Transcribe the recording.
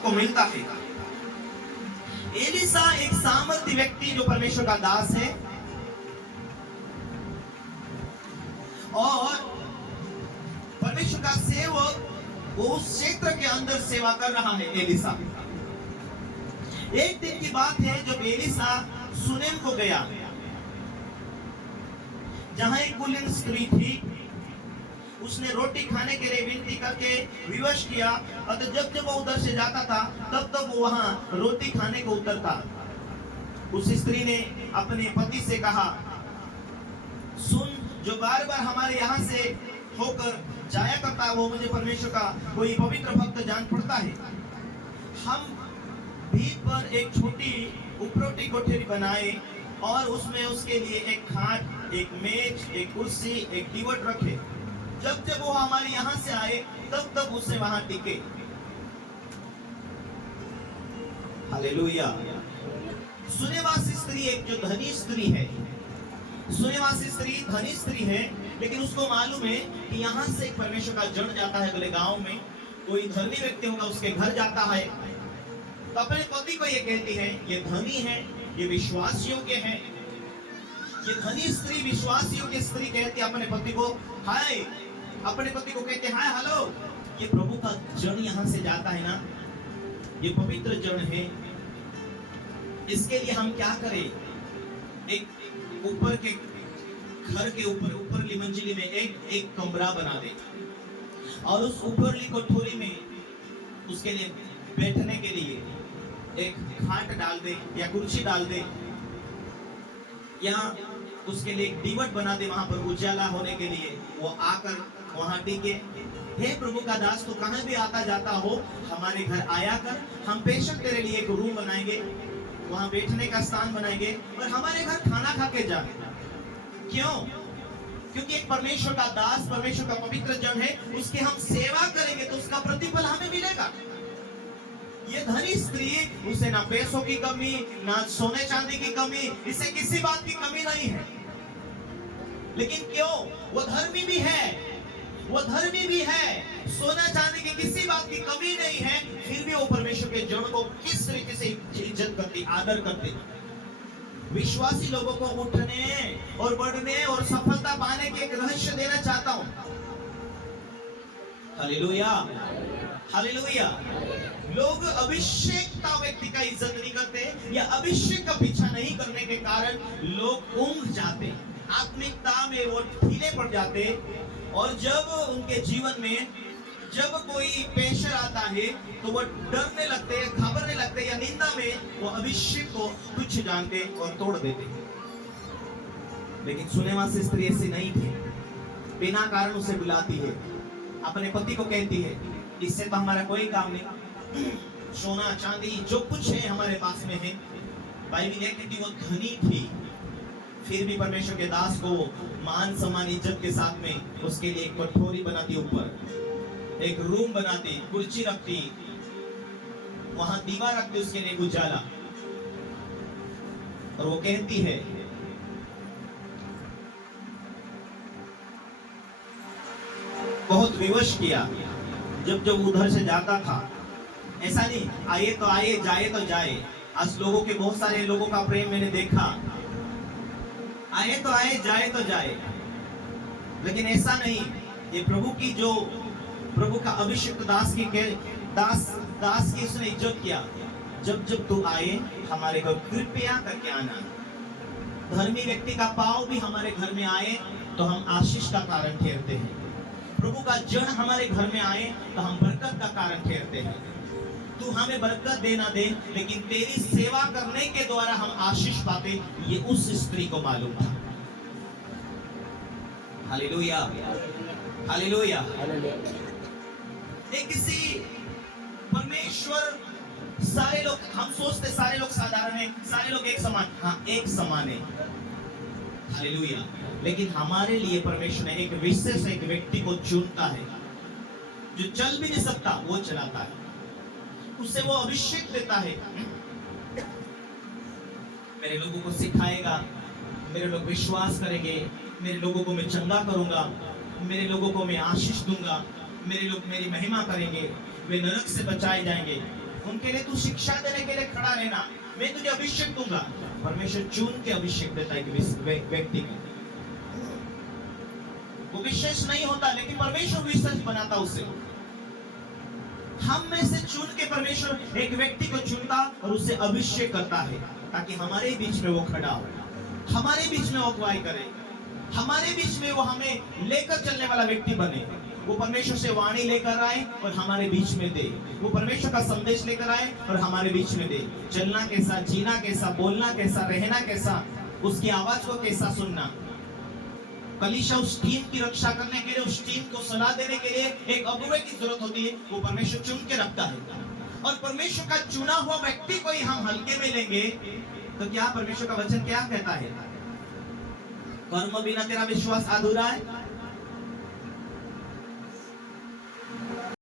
आपको मिलता है। एलिसा एक सामर्थ्य व्यक्ति जो परमेश्वर का दास है, और परमेश्वर का सेवक वो उस क्षेत्र के अंदर सेवा कर रहा है। एलिसा, एक दिन की बात है जब एलिसा सुनेम को गया, जहां एक कुलीन स्त्री थी। उसने रोटी खाने के लिए विनती करके विवश किया, और जब जब वो उधर से जाता था तब तब वो वहां रोटी खाने को उतरता। उस स्त्री ने अपने पति से कहा, सुन, जो बार बार हमारे यहाँ से होकर जाया करता है वो मुझे परमेश्वर का कोई पवित्र भक्त जान पड़ता है। हम भीत पर एक छोटी उपरोटी कोठरी बनाए और उसमें उसके लिए एक खाट, एक मेज, एक कुर्सी, एक दीवट रखे। जब जब वो हमारे यहाँ से आए तब तब उसे वहां टिके। हालेलुया। सुनेवासी स्त्री एक जो धनी स्त्री है, सुनेवासी स्त्री धनी स्त्री है, लेकिन उसको मालूम है कि यहाँ से एक परमेश्वर का जन जाता है, अगले गांव में कोई धनी व्यक्ति होगा, उसके घर जाता है। तो अपने पति को ये कहती है, ये धनी है, ये विश्वास योग्य है। ये धनी स्त्री विश्वास योग्य स्त्री कहती है अपने पति को, हाय, अपने पति को कहते, हाय, हेलो, ये प्रभु का जन यहाँ से जाता है ना, ये पवित्र जन है, इसके लिए हम क्या करें? एक ऊपर के घर के ऊपरली मंजिली में एक कमरा बना दे, और उस ऊपरली कोठरी में उसके लिए बैठने के लिए एक खाट डाल दे या कुर्सी डाल दे, यहाँ उसके लिए एक दीवट बना दे, वहां पर उजाला होने के लिए वो आकर वहां टिके। हे प्रभु का दास, तो कहां भी आता जाता हो, हमारे घर आया कर, हम बेशक तेरे लिए एक रूम बनाएंगे, वहां बैठने का स्थान बनाएंगे, और हमारे घर खाना खा के जा। क्यों? क्योंकि एक परमेश्वर का दास, परमेश्वर का पवित्र जन है, उसकी हम सेवा करेंगे तो उसका प्रतिफल हमें मिलेगा। ये धनी स्त्री, उसे ना पैसों की कमी, ना सोने चांदी की कमी, इसे किसी बात की कमी नहीं है। लेकिन क्यों? वो धर्मी भी है, वो धर्मी भी है, सोना चांदी की किसी बात की कमी नहीं है, फिर भी वो परमेश्वर के जन को किस तरीके से इज्जत करती, आदर करती। विश्वासी लोगों को उठने और बढ़ने और सफलता पाने के एक रहस्य देना चाहता हूं। Hallelujah, hallelujah. लोग अभिषेकता व्यक्ति का इज्जत नहीं करते, या अभिषेक का पीछा नहीं करने के कारण लोग ऊंघ जाते, आत्मिकता में वो ढीले पड़ जाते, और जब उनके जीवन में जब कोई प्रेशर आता है तो वो डरने लगते, घबराने लगते, या निंदा में वो अभिषेक को तुच्छ जानते और तोड़ देते। लेकिन सुनेवासी स्त्री ऐसी नहीं थी, बिना कारण उसे बुलाती है, अपने पति को कहती है, इससे तो हमारा कोई काम नहीं, सोना चांदी जो कुछ है हमारे पास में है। बाइबल कहती है वो धनी थी, फिर भी परमेश्वर के दास को मान सम्मान इज्जत के साथ में उसके लिए एक कोठरी बनाती, ऊपर एक रूम बनाती, कुर्सी रखती, वहां दीवार रखती, उसके लिए उजाला। और वो कहती है, बहुत विवश किया, जब जब उधर से जाता था, ऐसा नहीं आए तो आए, जाए तो जाए। आज लोगों के, बहुत सारे लोगों का प्रेम मैंने देखा, आए तो आए, जाए तो जाए, लेकिन ऐसा नहीं। ये प्रभु की जो, प्रभु का अभिषिक्त दास की दास की उसने इज्जत किया। जब जब तू आए हमारे घर कृपया करके आना। धर्मी व्यक्ति का पाव भी हमारे घर में आए तो हम आशीष का कारण ठहरते हैं। प्रभु का जन हमारे घर में आए तो हम बरकत का कारण ठहरते हैं। तू हमें बरकत देना दे, लेकिन तेरी सेवा करने के द्वारा हम आशीष पाते, ये उस स्त्री को मालूम था। Hallelujah, hallelujah. किसी परमेश्वर, सारे लोग, हम सोचते सारे लोग साधारण हैं, सारे लोग एक समान, हाँ एक समान है, हालेलुया। लेकिन हमारे लिए परमेश्वर ने एक विशेष एक व्यक्ति को चुनता है, जो चल भी नहीं सकता वो चलाता है, उससे वो अभिषेक देता है। मेरे लोगों को सिखाएगा, मेरे लोग विश्वास करेंगे, मेरे लोगों को मैं चंगा करूंगा, मेरे लोगों को मैं आशीष दूंगा, मेरे लोग मेरी महिमा करेंगे, वे नरक से बचाए जाएंगे। उनके लिए तू शिक्षा देने के लिए खड़ा रहना, मैं तुझे अभिषेक दूंगा। परमेश्वर चुन के अभिषेक देता है व्यक्ति को। वो विशेष नहीं होता, लेकिन परमेश्वर विशेष बनाता उसे। हम में से चुन के परमेश्वर एक व्यक्ति को चुनता और उसे अभिषेक करता है, ताकि हमारे बीच में वो खड़ा हो, हमारे बीच में अगुवाई करे, हमारे बीच में वो हमें लेकर चलने वाला व्यक्ति बने। वो परमेश्वर से वाणी लेकर आए और हमारे बीच में दे, वो परमेश्वर का संदेश लेकर आए और हमारे बीच में दे। चलना कैसा, जीना कैसा, बोलना कैसा, रहना कैसा, उसकी आवाज को कैसा सुनना। कलीसिया उस टीम की रक्षा करने के लिए, उस टीम को सलाह देने के लिए एक अगुवे की जरूरत होती है, वो परमेश्वर चुन के रखता है। और परमेश्वर का चुना हुआ व्यक्ति को ही हम हल्के में लेंगे तो क्या परमेश्वर का वचन क्या कहता है? कर्म बिना तेरा विश्वास अधूरा है।